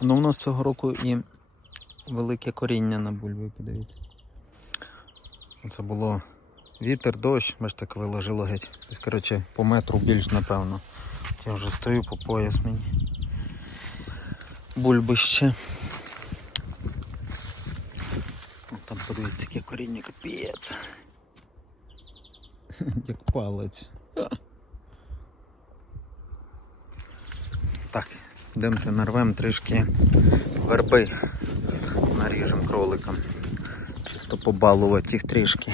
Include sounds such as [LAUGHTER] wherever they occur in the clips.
Ну, у нас цього року і велике коріння на бульбі, подивіться. Це було вітер, дощ, бачите, як виложило геть. Десь, коротше, по метру більш, напевно. Я вже стою по пояс мені. Бульби ще. О, Там подивіться, яке коріння капець. [LAUGHS] Як палець. Так, йдемте нарвем трішки верби. Наріжем кроликам. Чисто побалувати їх трішки.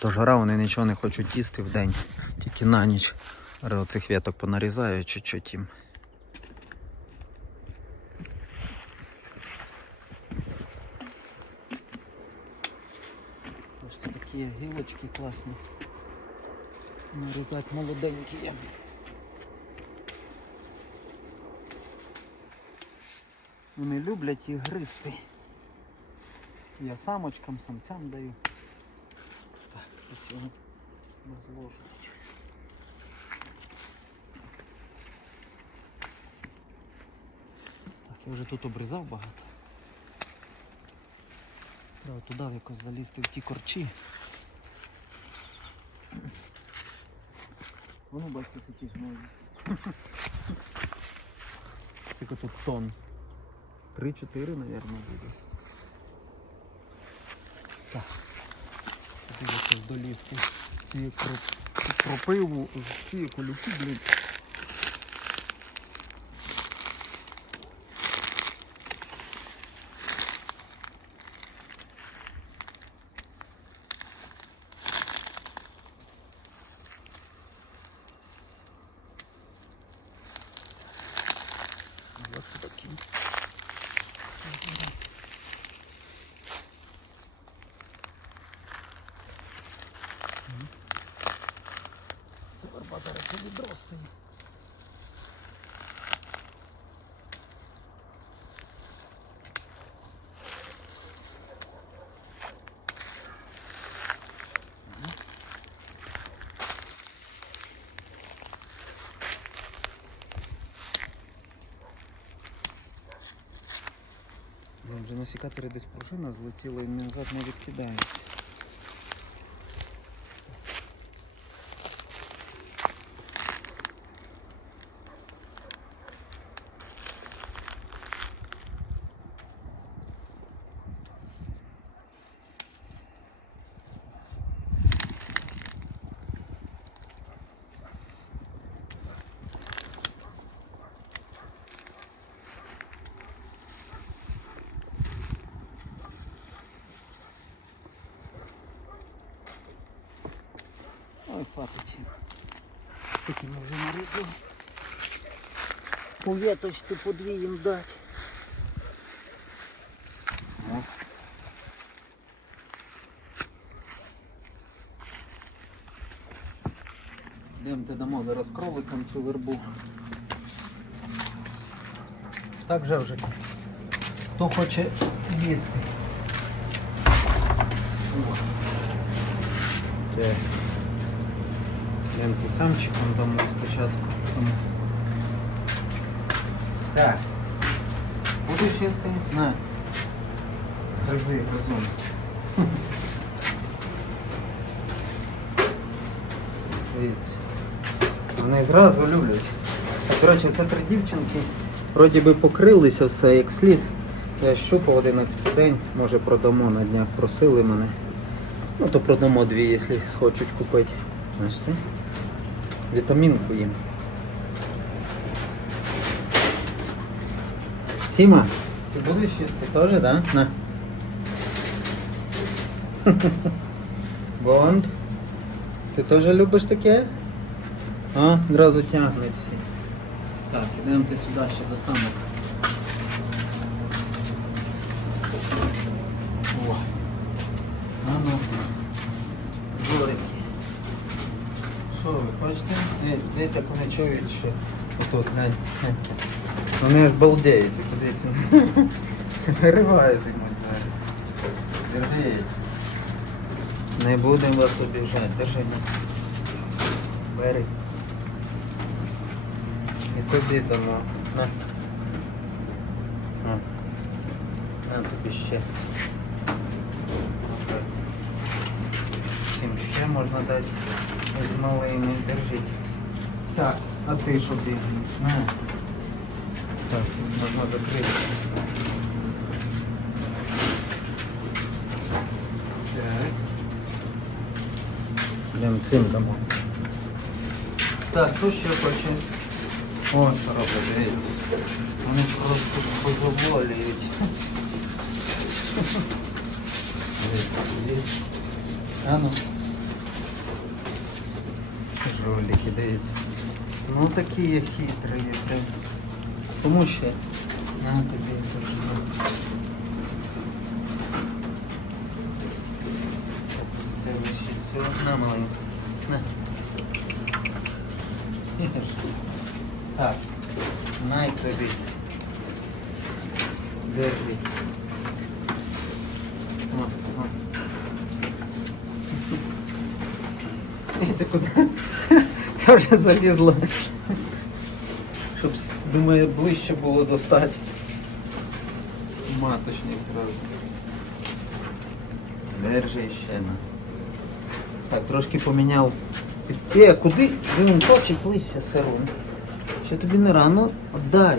То жара вони нічого не хочуть їсти в день, тільки на ніч. Оцих віток понарізаю чуть-чуть їм. Ось такі гілочки класні. Нарізати молоденькі Вони люблять їх гризти. Я самочкам, самцям даю. Так, ось його розложу. Так, я вже тут обрізав багато. Треба туди якось залізти в ті корчі. Воно бачите, такі знову. [LAUGHS] Скільки тут тонн? 3-4, наверное, буде. Так. Дивіться до долізти. Ці кроп- кропиву, ці колюки, блін. Вже на десь пружина злетіла і назад не відкидається. Хватить. Такі ми вже нарізали. По веточці по дві їм дати. О. Йдемте дамо зараз кроликам цю вербу. Так же вже. Хто хоче їсти. Так. Янки самчиком дамо спочатку. Так. Будеш їсти? На. Гризи, гризун. Дивіться. Вони зразу люблять. Речі, це три дівчинки. Вроді би покрилися все як слід. Я щупав 11 день, може продамо на днях просили мене. Ну то продамо дві, якщо схочуть купити. Знаєш це? Вітамінку їм. Сіма, ти будеш їсти теж, да? На. Бонд. Ти теж любиш таке? А, одразу тягнуть всі. Так, ідемо ти сюди ще до самок. О. А ну. Жорики. Що ви хочете? Дивіться, дивіться, як вони чують, що отут, глянь. Вони аж балдеють, ви подивіться. Виривають йому. Держіть. Не будемо вас обіжати. Держи. Бери. І тобі дамо. На. О. На тобі ще. Всім ще можна дати з малими держіть. Так, а ти що ти? На. Так, тут можна закрити. Так. Йдемо цим дамо. Так, хто ще хоче? О, що робить, дивіться. Вони просто позаболіють. [LAUGHS] А ну. Жуліки, дивіться. Ну такі є хитрі. Тому ще. На тобі ну. Опустили ще цього. На маленьку. На. Так. Най тобі. Держи. О, о. [LAUGHS] Це куди? Це вже залізло. Щоб, думаю, ближче було достати. Маточник зразу. Держи ще на. Так, трошки поміняв. Е, куди? Він точить листя сиром. Ще тобі не рано дай.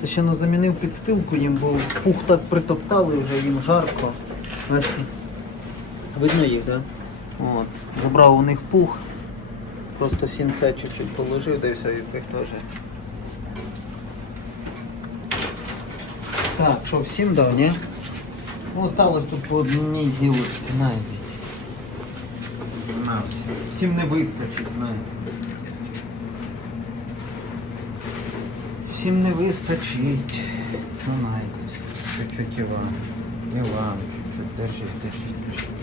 Це ще не замінив підстилку їм, бо пух так притоптали, вже їм жарко. Видно їх, так? Да? От. Забрав у них пух. Просто сінце чуть-чуть положив, да і все, і цих теж. Так, що всім дав, ні? Ну, осталось тут по одній гілочці, навіть. На, всім. Всім не вистачить, знаєте. Всім не вистачить. Ну, навіть. Чуть-чуть і вам. І вам чуть-чуть. Держіть, держіть, держіть.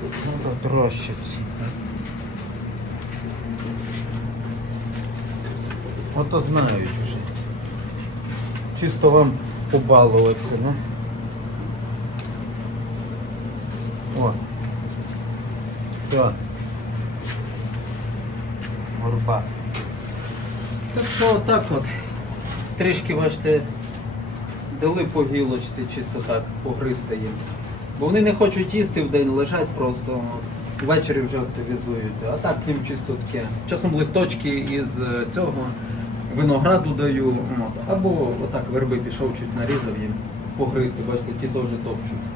Тут треба. Ото знають вже. Чисто вам побалуватися, не? О. Все. Горба. Так що отак от. Трішки бачите, дали по гілочці, чисто так, погризти їм. Бо вони не хочуть їсти в день, лежать просто ввечері вже активізуються. А так їм чисто таке. Часом листочки із е, цього винограду даю. От. Або отак верби пішов, чуть нарізав їм погризти, бачите, ті теж топчуть.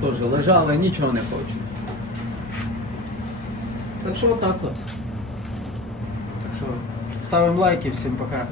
Теж лежали, нічого не хочуть. Так що отак от. Так що ставимо лайки, всім пока.